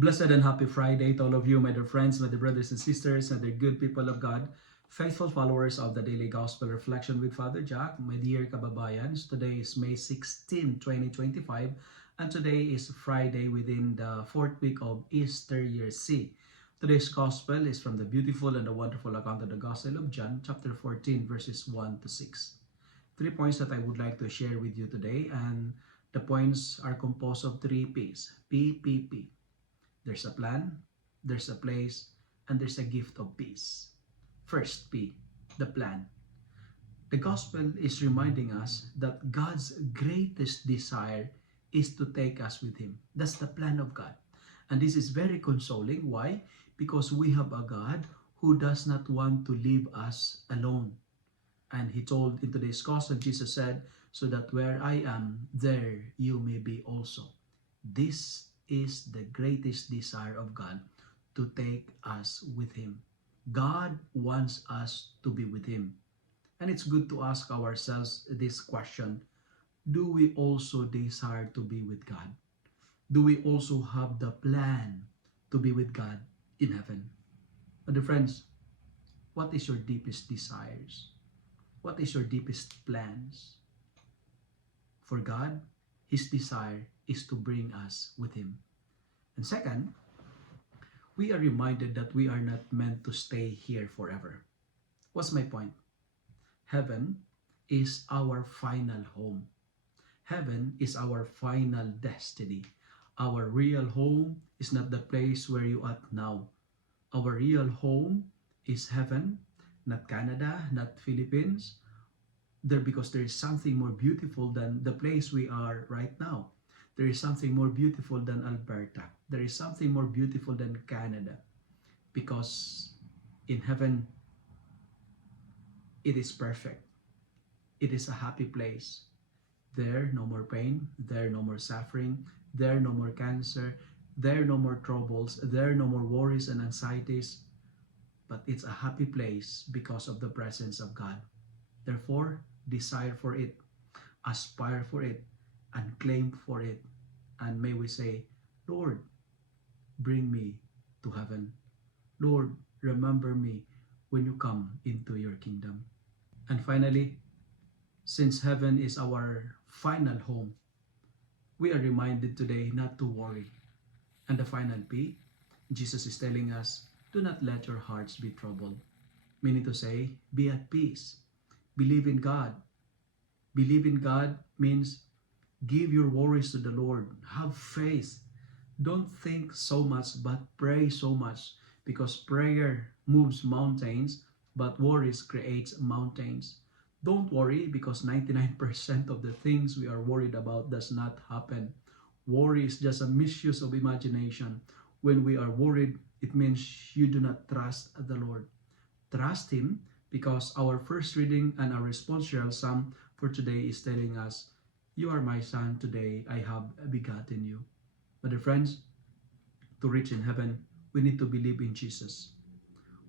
Blessed and happy Friday to all of you, my dear friends, my dear brothers and sisters, and dear good people of God, faithful followers of the Daily Gospel Reflection with Father Jack, my dear kababayans. Today is May 16, 2025, and today is Friday within the fourth week of Easter year C. Today's Gospel is from the beautiful and the wonderful account of the Gospel of John, chapter 14, verses 1 to 6. 3 points that I would like to share with you today, and the points are composed of 3 P's. P. There's a plan, there's a place, and there's a gift of peace. First P, the plan. The gospel is reminding us that God's greatest desire is to take us with Him. That's the plan of God. And this is very consoling. Why? Because we have a God who does not want to leave us alone. And He told in today's gospel, Jesus said, so that where I am, there you may be also. This is the greatest desire of God, to take us with Him. God wants us to be with Him. And it's good to ask ourselves this question: do we also desire to be with God? Do we also have the plan to be with God in heaven? My dear friends, what is your deepest desires? What is your deepest plans? For God, His desire is to bring us with Him. And second, we are reminded that we are not meant to stay here forever. What's my point? Heaven is our final home. Heaven is our final destiny. Our real home is not the place where you are now. Our real home is heaven, not Canada, not Philippines. Because there is something more beautiful than the place we are right now. There is something more beautiful than Alberta. There is something more beautiful than Canada. Because in heaven, it is perfect. It is a happy place. There, no more pain. There, no more suffering. There, no more cancer. There, no more troubles. There, no more worries and anxieties. But it's a happy place because of the presence of God. Therefore, desire for it, aspire for it, and claim for it. And may we say, Lord, bring me to heaven. Lord, remember me when you come into your kingdom. And finally, since heaven is our final home, we are reminded today not to worry. And the final P, Jesus is telling us, do not let your hearts be troubled. Meaning to say, be at peace. Believe in God. Believe in God means give your worries to the Lord. Have faith. Don't think so much, but pray so much. Because prayer moves mountains, but worries creates mountains. Don't worry, because 99% of the things we are worried about does not happen. Worry is just a misuse of imagination. When we are worried, it means you do not trust the Lord. Trust Him, because our first reading and our responsorial psalm for today is telling us, you are my son, today I have begotten you. But dear friends, to reach in heaven, we need to believe in Jesus.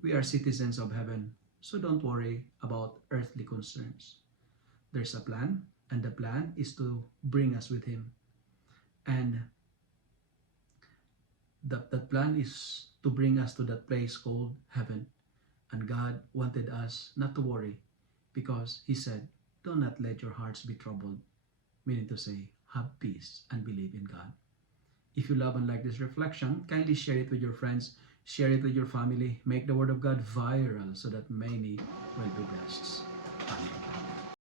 We are citizens of heaven, so don't worry about earthly concerns. There's a plan, and the plan is to bring us with Him. And that plan is to bring us to that place called heaven. And God wanted us not to worry, because He said, do not let your hearts be troubled. Meaning to say, have peace and believe in God. If you love and like this reflection, kindly share it with your friends, share it with your family, make the Word of God viral so that many will be blessed.